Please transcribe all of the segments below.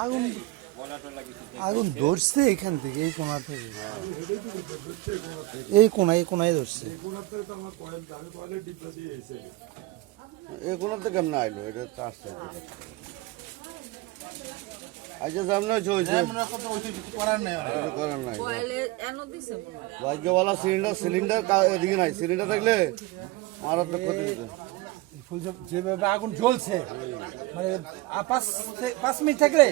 থেকে আগুন ধরছে এখান থেকে, এই কোনা থেকে? এই কোনা এই কোনায় ধরছে। এগুলো তো কেমন আইলো? এটা তো আসছে। আচ্ছা সামনে চলছে করার নাই ভাগ্যওয়ালা সিলিন্ডার সিলিন্ডার এদিকে নাই। সিলিন্ডার থাকলে মারাত্মক ক্ষতি হতো যেভাবে আগুন জ্বলছে মানে পাঁচ পাঁচ মিনিট থাকলে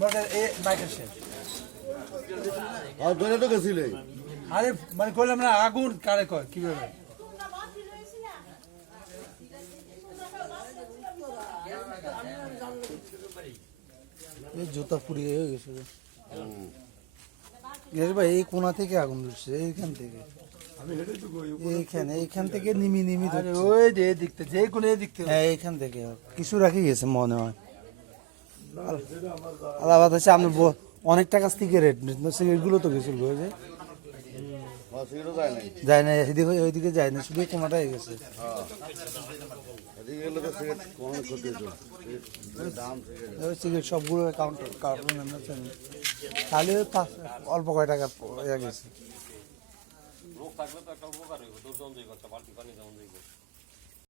মনে এ বাইকের শেষ। আর ধরে তো গেছিলে। আরে মানে করলাম না আগুন কারে কয় কীভাবে? এই জুতা পুড়িয়ে হয়ে গেছে রে। এর ভাই এই কোনা থেকে আগুন ধরছে এইখান থেকে। এইখানে এইখান থেকে নিমি নিমি ওই যে দেখতে যে কোনো দেখতে হ্যাঁ এইখান থেকে। কিছু রাখি গেছে মনে হয়। আলাদা হচ্ছে আপনি অনেক টাকা সিগারেট সিগারেটগুলো তো গেছিল যায় যায় না এদিকে ওইদিকে যায় না শুধু কোনাটাই গেছে। এদিকে গেলে তো সিগারেট কম ক্ষতি হতো সিগারেটের দাম সিগারেট ওই সিগারেট সবগুলো কাউন্টার কার্টুন অল্প কয় টাকা ইয়ে গেছে।